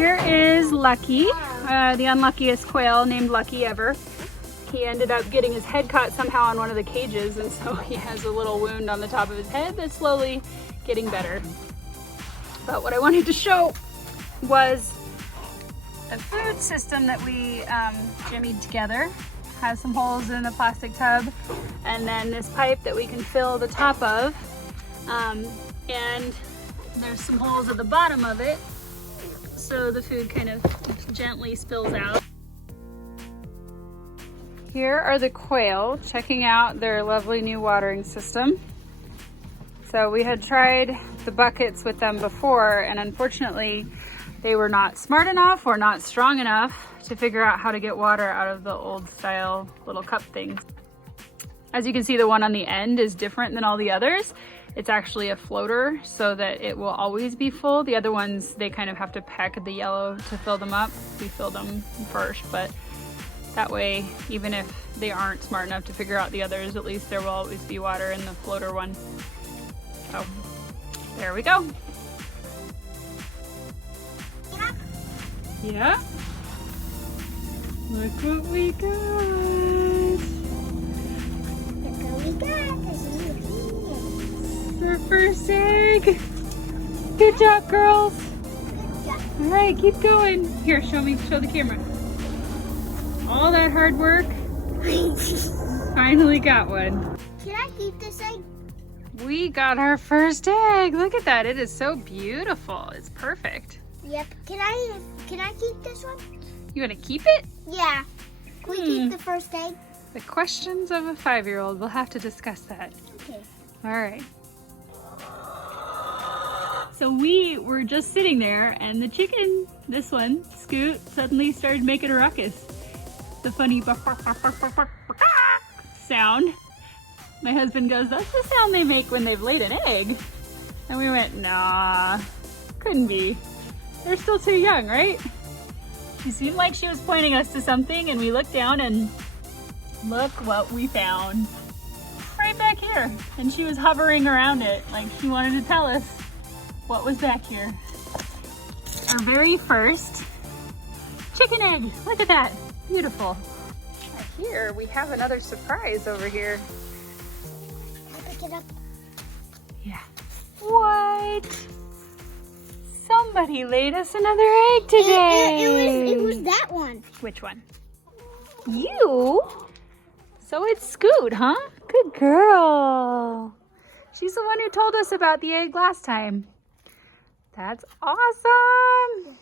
Here is Lucky, the unluckiest quail named Lucky ever. He ended up getting his head caught somehow on one of the cages, and so he has a little wound on the top of his head that's slowly getting better. But what I wanted to show was the food system that we jimmied together. Has some holes in a plastic tub, and then this pipe that we can fill the top of, and there's some holes at the bottom of it, so the food kind of gently spills out. Here are the quail checking out their lovely new watering system. So we had tried the buckets with them before, and unfortunately they were not smart enough or not strong enough to figure out how to get water out of the old style little cup things. As you can see, the one on the end is different than all the others. It's actually a floater so that it will always be full. The other ones, they kind of have to peck the yellow to fill them up. We filled them first, but that way, even if they aren't smart enough to figure out the others, at least there will always be water in the floater one. So there we go. Yeah. Look what we got. Look what we got. Our first egg. Good job, girls. Good job. All right, keep going. Here, show the camera. All that hard work, finally got one. Can I keep this egg? We got our first egg. Look at that. It is so beautiful. It's perfect. Yep. Can I keep this one? You want to keep it? Yeah. Can we keep the first egg? The questions of a 5-year-old. We'll have to discuss that. Okay. All right. So we were just sitting there, and the chicken, this one, Scoot, suddenly started making a ruckus. The funny bark, bark, bark, bark, bark, bark, bark, sound. My husband goes, that's the sound they make when they've laid an egg. And we went, nah, couldn't be. They're still too young, right? She seemed like she was pointing us to something, and we looked down and look what we found. Right back here. And she was hovering around it like she wanted to tell us what was back here. Our very first chicken egg. Look at that. Beautiful. Right here we have another surprise over here. I'll pick it up. Yeah. What? Somebody laid us another egg today. It was that one. Which one? You? So it's Scoot, huh? Good girl. She's the one who told us about the egg last time. That's awesome.